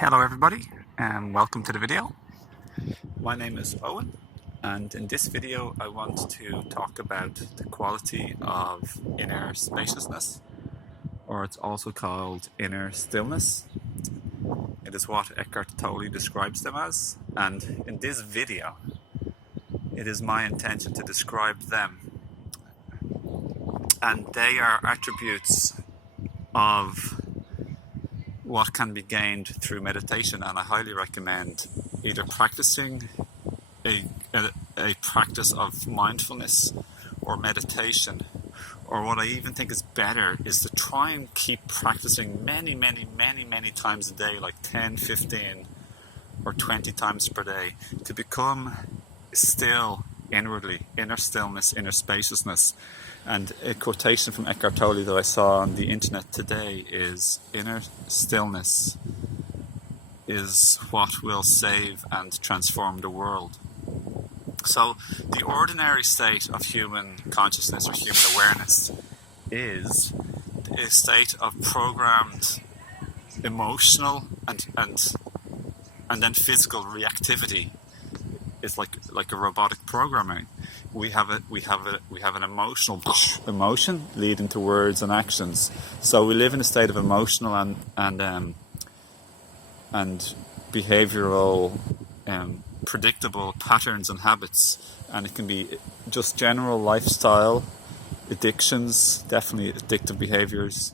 Hello everybody and welcome to the video. My name is Owen, and in this video I want to talk about the quality of inner spaciousness, or it's also called inner stillness. It is what Eckhart Tolle describes them as, and in this video it is my intention to describe them, and they are attributes of what can be gained through meditation. And I highly recommend either practicing a practice of mindfulness or meditation, or what I even think is better is to try and keep practicing many times a day, like 10, 15 or 20 times per day, to become still inwardly, inner stillness, inner spaciousness. And a quotation from Eckhart Tolle that I saw on the internet today is, inner stillness is what will save and transform the world. So the ordinary state of human consciousness or human awareness is a state of programmed emotional and then physical reactivity. It's like a robotic programming. We have an emotion leading to words and actions. So we live in a state of emotional and behavioral predictable patterns and habits, and it can be just general lifestyle addictions, definitely addictive behaviors,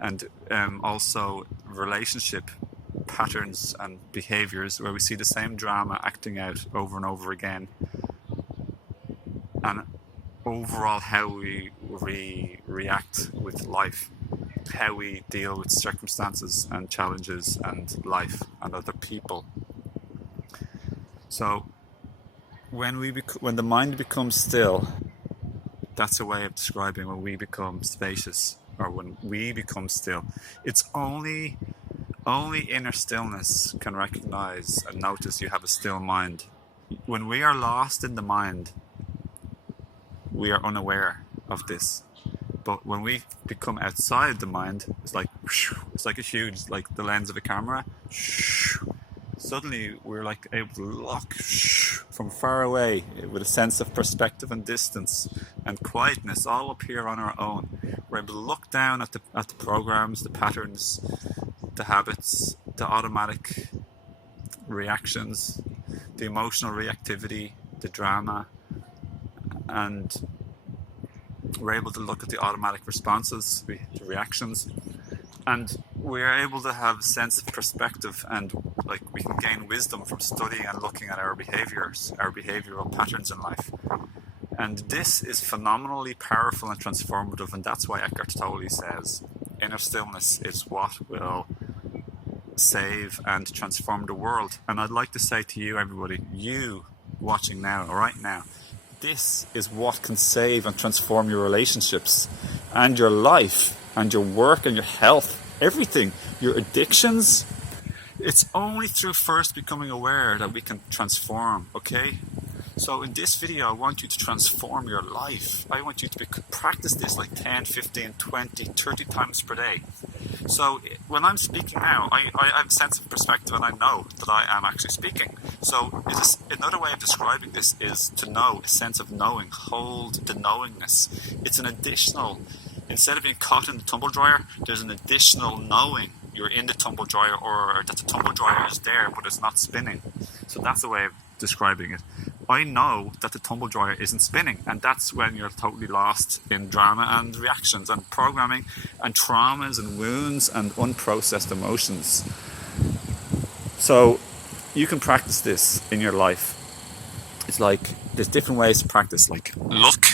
and also relationship patterns and behaviors where we see the same drama acting out over and over again, and overall how we react with life, how we deal with circumstances and challenges and life and other people. So when the mind becomes still, that's a way of describing when we become spacious, or when we become still. It's only inner stillness can recognize and notice you have a still mind. When we are lost in the mind, we are unaware of this. But when we become outside the mind, it's like a huge, like the lens of a camera. Suddenly we're like able to look from far away with a sense of perspective and distance and quietness all up here on our own. We're able to look down at the programs, the patterns, the habits, the automatic reactions, the emotional reactivity, the drama, and we're able to look at the automatic responses, the reactions, and we're able to have a sense of perspective, and like we can gain wisdom from studying and looking at our behaviors, our behavioral patterns in life. And this is phenomenally powerful and transformative, and that's why Eckhart Tolle says inner stillness is what will save and transform the world. And I'd like to say to you, everybody, you watching now, right now, this is what can save and transform your relationships and your life and your work and your health, everything, your addictions. It's only through first becoming aware that we can transform, okay? So in this video, I want you to transform your life. I want you to practice this like 10, 15, 20, 30 times per day. So when I'm speaking now, I have a sense of perspective, and I know that I am actually speaking. So another way of describing this is to know, a sense of knowing, hold the knowingness. It's an additional, instead of being caught in the tumble dryer, there's an additional knowing you're in the tumble dryer, or that the tumble dryer is there but it's not spinning. So that's the way of describing it. I know that the tumble dryer isn't spinning, and that's when you're totally lost in drama and reactions and programming and traumas and wounds and unprocessed emotions. So you can practice this in your life. It's like there's different ways to practice, like look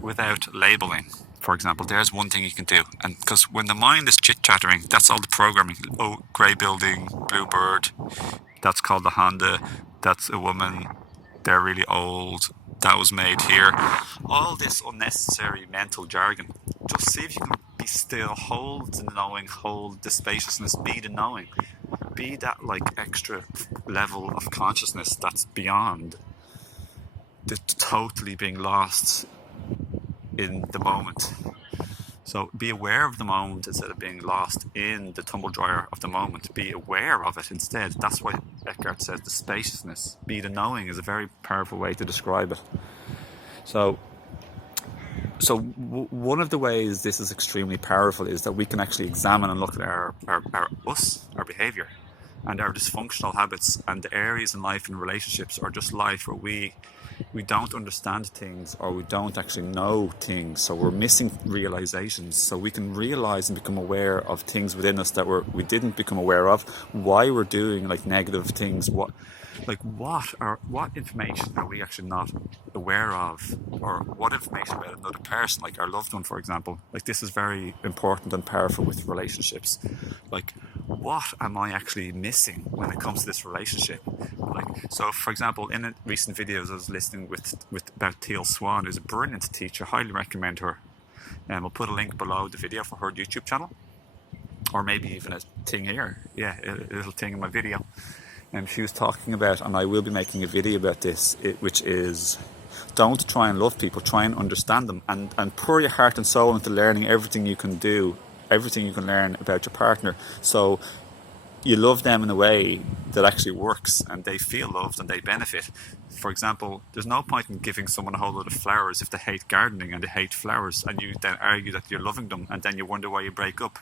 without labeling. For example, there's one thing you can do, and because when the mind is chit-chattering, that's all the programming. Oh, grey building, blue bird, that's called the Honda, that's a woman, they're really old, that was made here. All this unnecessary mental jargon. Just see if you can be still, hold the knowing, hold the spaciousness, be the knowing. Be that like extra level of consciousness that's beyond the totally being lost in the moment. So be aware of the moment instead of being lost in the tumble dryer of the moment. Be aware of it instead. That's why Eckhart says the spaciousness. Be the knowing is a very powerful way to describe it. So one of the ways this is extremely powerful is that we can actually examine and look at our behavior and our dysfunctional habits and the areas in life and relationships or just life where we don't understand things or we don't actually know things, so we're missing realizations. So we can realize and become aware of things within us that we didn't become aware of, why we're doing like negative things, what information are we actually not aware of, or what information about another person, like our loved one, for example. Like this is very important and powerful with relationships. Like, what am I actually missing when it comes to this relationship? Like, so for example, in a recent videos I was listening with about Teal Swan, who's a brilliant teacher. Highly recommend her, and we'll put a link below the video for her YouTube channel, or maybe even a thing here, a little thing in my video. And she was talking about, and I will be making a video about this, which is, don't try and love people, try and understand them, and pour your heart and soul into learning everything you can do, everything you can learn about your partner, so you love them in a way that actually works and they feel loved and they benefit. For example, there's no point in giving someone a whole lot of flowers if they hate gardening and they hate flowers, and you then argue that you're loving them, and then you wonder why you break up,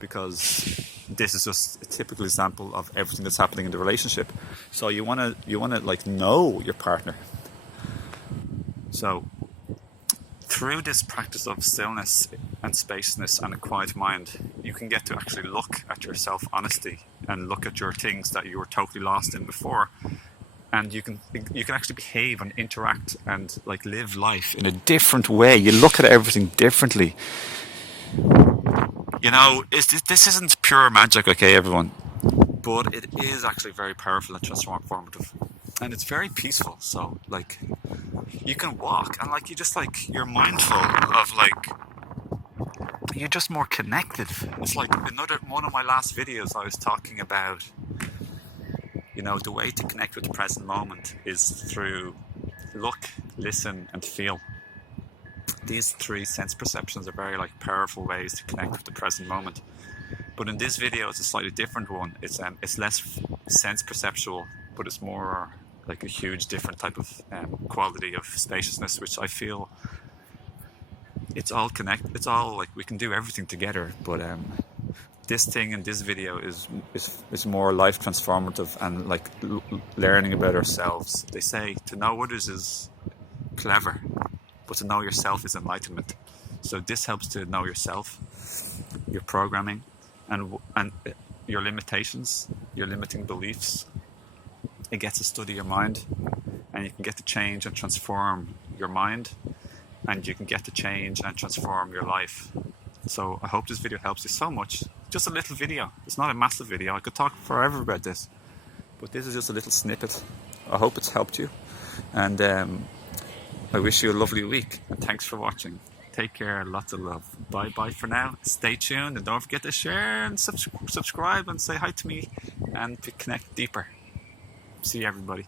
because this is just a typical example of everything that's happening in the relationship. So you want to like know your partner. So through this practice of stillness and spaciousness and a quiet mind, you can get to actually look at your self-honesty and look at your things that you were totally lost in before, and you can actually behave and interact and like live life in a different way. You look at everything differently. You know, this isn't pure magic, okay, everyone, but it is actually very powerful and transformative, and it's very peaceful. So like, you can walk and like you're mindful of like, you're just more connected. It's like one of my last videos I was talking about, you know, the way to connect with the present moment is through look, listen and feel. These three sense perceptions are very like powerful ways to connect with the present moment. But in this video, it's a slightly different one. It's less sense perceptual, but it's more like a huge different type of quality of spaciousness, which I feel it's all connected. It's all like we can do everything together. But this thing in this video is more life transformative and like learning about ourselves. They say to know others is clever, but to know yourself is enlightenment. So this helps to know yourself, your programming, and your limitations, your limiting beliefs. It gets to study your mind, and you can get to change and transform your mind, and you can get to change and transform your life. So I hope this video helps you so much. Just a little video. It's not a massive video. I could talk forever about this, but this is just a little snippet. I hope it's helped you, and I wish you a lovely week, and thanks for watching. Take care, lots of love. Bye bye for now. Stay tuned, and don't forget to share and subscribe and say hi to me and to connect deeper. See you, everybody.